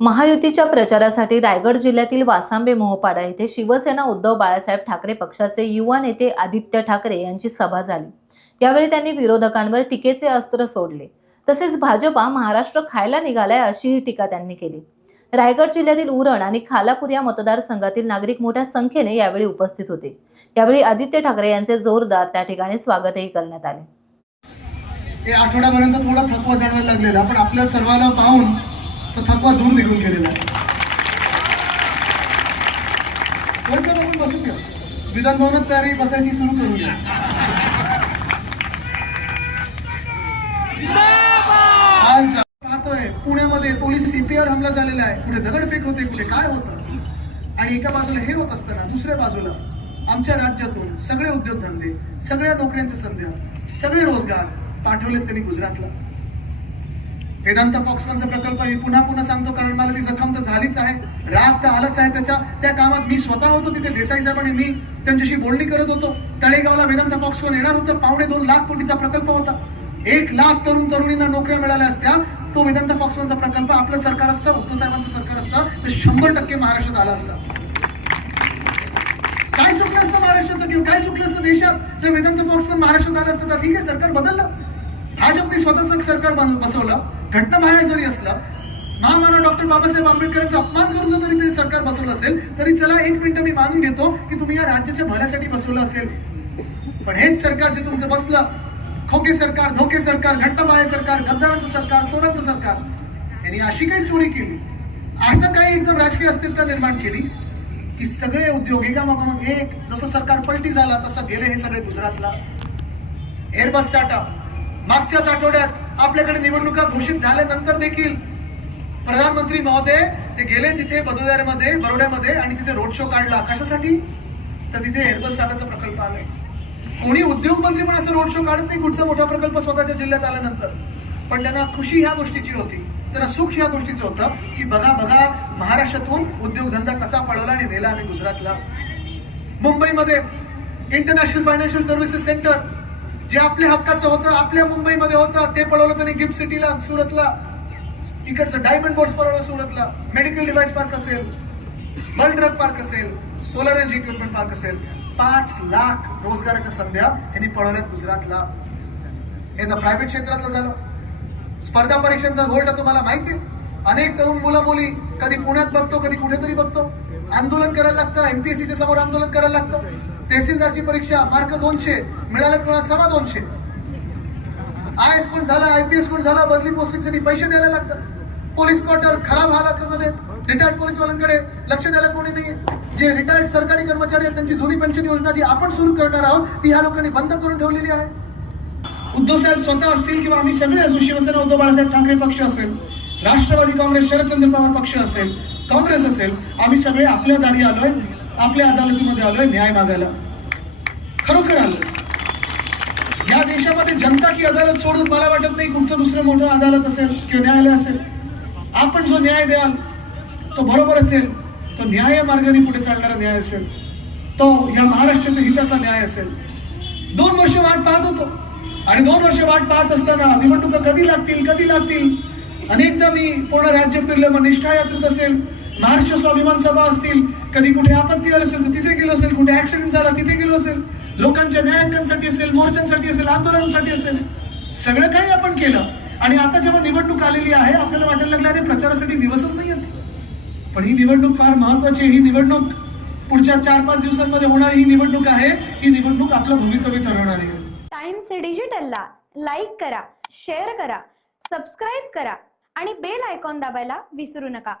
महायुतीच्या प्रचारासाठी रायगड जिल्ह्यातील वासांबे मोहपाडा येथे शिवसेना उद्धव बाळासाहेब ठाकरे पक्षाचे युवा नेते आदित्य ठाकरे यांची सभा झाली। यावेळी त्यांनी विरोधकांवर टीकेचे अस्त्र सोडले। तसेच भाजपा महाराष्ट्र खायला निघालाय अशीही टीका त्यांनी केली। रायगड जिल्ह्यातील उरण आणि खालापूर या मतदारसंघातील नागरिक मोठ्या संख्येने यावेळी उपस्थित होते। यावेळी आदित्य ठाकरे यांचे जोरदार त्या ठिकाणी स्वागतही करण्यात आले। आठवड्यापर्यंत थोडा थकवा जाणवायला लागलेला, पण आपल्या सर्वांना पाहून तो थकवा दूर निघून गेलेला आहे। बसून घ्या, विधान भवनात तयारी बसायची सुरू करूया। आज पाहतोय पुण्यामध्ये पोलीस सीपीआर हमला झालेला आहे, कुठे दगडफेक होते, कुठे काय होतं, आणि एका बाजूला हे होत असताना दुसऱ्या बाजूला आमच्या राज्यातून सगळे उद्योगधंदे, सगळ्या नोकऱ्यांच्या संध्या, सगळे रोजगार पाठवलेत त्यांनी गुजरातला। वेदांता फॉक्सकॉनचा प्रकल्प मी पुन्हा सांगतो, कारण मला ती जखम तर झालीच आहे, राग तर आलाच आहे त्या कामात। मी स्वतः होतो तिथे, देसाई साहेब आणि मी त्यांच्याशी बोलणी करत होतो। तळेगावला वेदांता फॉक्सकॉन येणार होतं, 2.25 लाख कोटीचा प्रकल्प होता, 1 लाख तरुणींना नोकऱ्या मिळाल्या असत्या। तो वेदांता फॉक्सकॉनचा प्रकल्प आपलं सरकार असतं, उद्धव साहेबांचं सरकार असतं, तर 100% महाराष्ट्रात आला असता। काय चुकलं असतं महाराष्ट्राचं किंवा काय चुकलं असतं देशात जर वेदांता फॉक्सकॉन महाराष्ट्रात आलं असतं? तर ठीक आहे, सरकार बदललं, भाजपने स्वतःचं सरकार बसवलं, घटनाबाह्य जरी असलं, महामानव डॉक्टर बाबासाहेब आंबेडकरांचा अपमान करून जरी तरी सरकार बसवलं असेल, तरी चला 1 मिनिट मी मानून घेतो की तुम्ही या राज्याच्या भल्यासाठी बसवलं असेल। पण हेच सरकार जे तुमचं बसलं, खोके सरकार, धोके सरकार, घटनाबाह्य सरकार, गद्दारांचं सरकार, चोरांचं सरकार, यांनी अशी काही चोरी केली, असं काही एकदम राजकीय अस्थिरता निर्माण केली की सगळे उद्योग एकामागोमाग एक, जसं सरकार पलटी झाला तसं गेले हे सगळे गुजरातला। एअरबस टाटा मागच्याच आठवड्यात आपल्याकडे निवडणुका घोषित झाल्यानंतर देखील प्रधानमंत्री महोदय ते गेले तिथे बरोड्यामध्ये आणि तिथे रोड शो काढला। कशासाठी? तर तिथे एअरबस टाटाचा प्रकल्प आलाय। कोणी उद्योग मंत्री पण असं रोड शो काढत नाही कुठचा मोठा प्रकल्प स्वतःच्या जिल्ह्यात आल्यानंतर, पण त्यांना खुशी ह्या गोष्टीची होती, त्यांना सुख ह्या गोष्टीचं होतं की बघा महाराष्ट्रातून उद्योगधंदा कसा पळवला आणि नेला आम्ही गुजरातला। मुंबईमध्ये इंटरनॅशनल फायनान्शियल सर्व्हिसेस सेंटर जे आपल्या हक्काचं होतं, आपल्या मुंबईमध्ये होतं, ते पळवलं त्यांनी गिफ्ट सिटीला, सुरतला। इकडचं डायमंड बोर्ड्स पळवलं सुरतला, मेडिकल डिव्हाइस पार्क असेल, बल्क ड्रग पार्क असेल, सोलर एनर्जी इक्विपमेंट पार्क असेल, 5 लाख रोजगाराच्या संध्या यांनी पळवल्यात गुजरातला। हे तर प्रायव्हेट क्षेत्रातलं झालं। स्पर्धा परीक्षांचा घोळ तुम्हाला माहिती आहे, अनेक तरुण मुलं मुली कधी पुण्यात बघतो, कधी कुठेतरी बघतो, आंदोलन करायला लागतं, एमपीएससीच्या समोर आंदोलन करायला लागतं। तहसीलदारची परीक्षा मार्क 200 मिळाले, कोणाला 250, आयएस पण झाला, आयपीएस पण झाला, बदली पोस्टिंगसाठी पैसे द्यायला लागतात। पोलीस क्वार्टर खराब हालातमध्ये, रिटायर्ड पोलीसवाल्यांकडे लक्ष द्यायला कोणी नाहीये। जे रिटायर्ड सरकारी कर्मचारी आहेत त्यांची जुनी पेन्शन योजना जी आपण सुरू करणार आहोत ती ह्या लोकांनी बंद करून ठेवलेली आहे। उद्धव साहेब स्वतः असतील किंवा आम्ही सगळे असू, शिवसेना उद्धव बाळासाहेब ठाकरे पक्ष असेल, राष्ट्रवादी काँग्रेस शरदचंद्र पवार पक्ष असेल, काँग्रेस असेल, आम्ही सगळे आपल्या दारी आलोय, आपल्या अदालतीमध्ये आलोय न्याय मागायला। खरोखर आलोय। या देशामध्ये जनता की अदालत सोडून मला वाटत नाही कुठचं दुसरं मोठं अदालत असेल किंवा न्यायालय असेल। आपण जो न्याय द्याल तो बरोबर असेल, तो न्याय मार्गाने पुढे चालणारा न्याय असेल, तो या महाराष्ट्राच्या हिताचा न्याय असेल। 2 वर्ष वाट पाहत होतो आणि 2 वर्ष वाट पाहत असताना निवडणुका कधी लागतील अनेकदा मी पूर्ण राज्य फिरलो, मग निष्ठा यात्रेत असेल, महाराष्ट्र स्वाभिमान सभा असतील, कधी कुठे आपत्ती आली असेल तर तिथे गेलो असेल, कुठे ऍक्सिडेंट झाला तिथे गेलो असेल, लोकांच्या न्यायांसाठी असेल, मोर्चांसाठी असेल, आंदोलनासाठी असेल, सगळं काही आपण केलं। आणि आता जेव्हा निवडणूक आलेली आहे आपल्याला वाटायला लागलं अरे प्रचारासाठी दिवसच नाही आहेत, पण ही निवडणूक फार महत्वाची। ही निवडणूक पुढच्या 4-5 दिवसांमध्ये होणारी ही निवडणूक आहे, ही निवडणूक आपलं भवितव्य ठरवणारी आहे। टाइम्स डिजिटलला लाईक करा, शेअर करा, सबस्क्राईब करा आणि बेल आयकॉन दाबायला विसरू नका।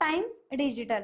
Times digital.